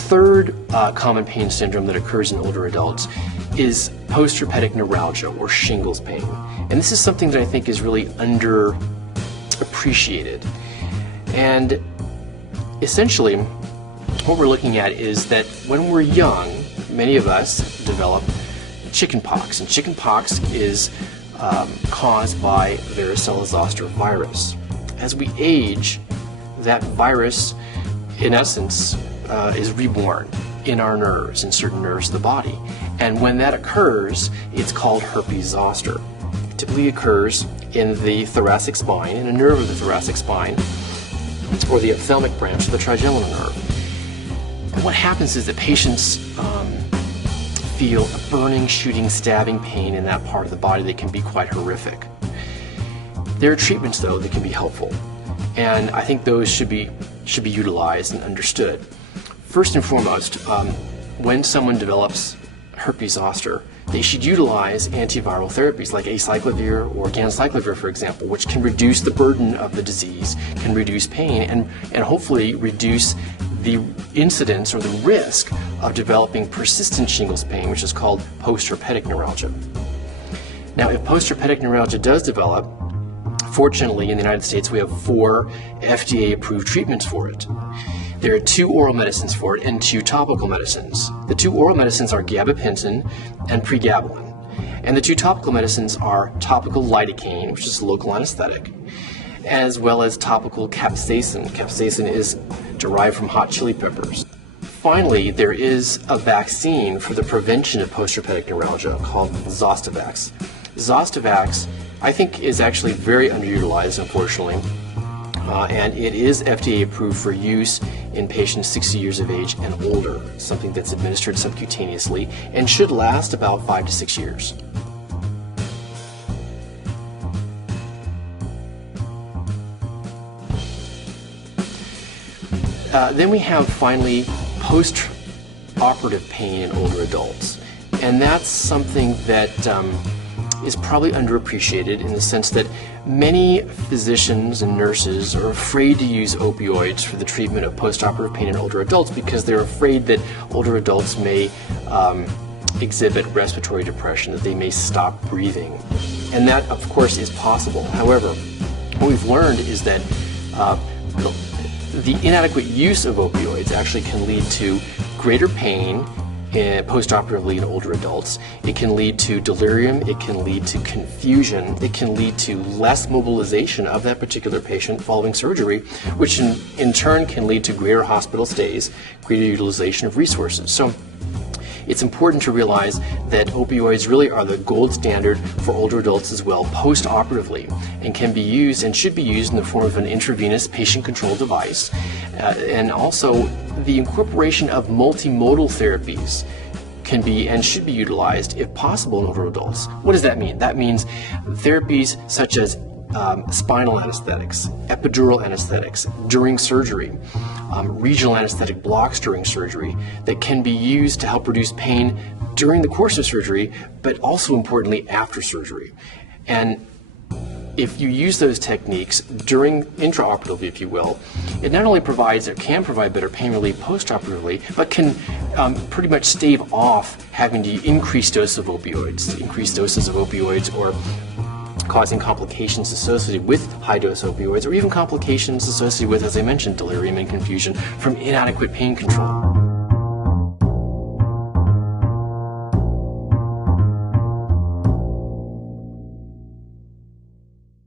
third common pain syndrome that occurs in older adults is postherpetic neuralgia, or shingles pain. And this is something that I think is really underappreciated. And essentially, what we're looking at is that when we're young, many of us develop chickenpox, and chickenpox is caused by varicella zoster virus. As we age, that virus, in essence, is reborn in our nerves, in certain nerves of the body. And when that occurs, it's called herpes zoster. It typically occurs in the thoracic spine, in a nerve of the thoracic spine, or the ophthalmic branch of the trigeminal nerve. And what happens is that patients feel a burning, shooting, stabbing pain in that part of the body that can be quite horrific. There are treatments, though, that can be helpful, and I think those should be utilized and understood. First and foremost, when someone develops herpes zoster, they should utilize antiviral therapies like acyclovir or ganciclovir, for example, which can reduce the burden of the disease, can reduce pain, and hopefully reduce the incidence or the risk of developing persistent shingles pain, which is called postherpetic neuralgia. Now, if postherpetic neuralgia does develop, fortunately in the United States we have 4 FDA-approved treatments for it. There are 2 oral medicines for it and 2 topical medicines. The 2 oral medicines are gabapentin and pregabalin. And the 2 topical medicines are topical lidocaine, which is a local anesthetic, as well as topical capsaicin. Capsaicin is derived from hot chili peppers. Finally, there is a vaccine for the prevention of postherpetic neuralgia called Zostavax. Zostavax, I think, is actually very underutilized, unfortunately, and it is FDA approved for use in patients 60 years of age and older, something that's administered subcutaneously and should last about 5 to 6 years. Then we have, finally, post-operative pain in older adults. And that's something that is probably underappreciated in the sense that many physicians and nurses are afraid to use opioids for the treatment of post-operative pain in older adults because they're afraid that older adults may exhibit respiratory depression, that they may stop breathing. And that, of course, is possible. However, what we've learned is that the inadequate use of opioids actually can lead to greater pain post-operatively in older adults. It can lead to delirium, it can lead to confusion, it can lead to less mobilization of that particular patient following surgery, which in turn can lead to greater hospital stays, greater utilization of resources. So it's important to realize that opioids really are the gold standard for older adults as well, post-operatively, and can be used and should be used in the form of an intravenous patient-controlled device. And also, the incorporation of multimodal therapies can be and should be utilized, if possible, in older adults. What does that mean? That means therapies such as spinal anesthetics, epidural anesthetics during surgery, regional anesthetic blocks during surgery that can be used to help reduce pain during the course of surgery, but also importantly after surgery. And if you use those techniques during intraoperatively, if you will, it not only provides or can provide better pain relief post-operatively, but can pretty much stave off having to increase doses of opioids or causing complications associated with high-dose opioids, or even complications associated with, as I mentioned, delirium and confusion from inadequate pain control.